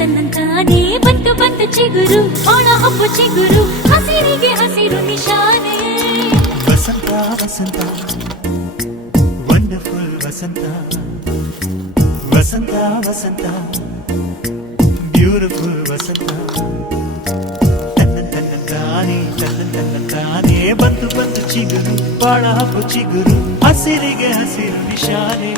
ತನ್ನಂತಾನೇ ಬಂತು ಬಂತು ಚಿಗುರು ಒಣ ಹಬ್ಬ ಚಿಗುರು ಹಸಿರಿಗೆ ಹಸಿರು ನಿಶಾನೆ ವಸಂತ ವಸಂತ ವಂಡರ್ಫುಲ್ ವಸಂತ ವಸಂತ ವಸಂತ ಬ್ಯೂಟಿಫುಲ್ ವಸಂತ ತನ್ನಂತಾನೇ ಬಂತು ಬಂತು ಚಿಗುರು ಬಾಳ ಹಬ್ಬ ಚಿಗುರು ಹಸಿರಿಗೆ ಹಸಿರು ನಿಶಾನೆ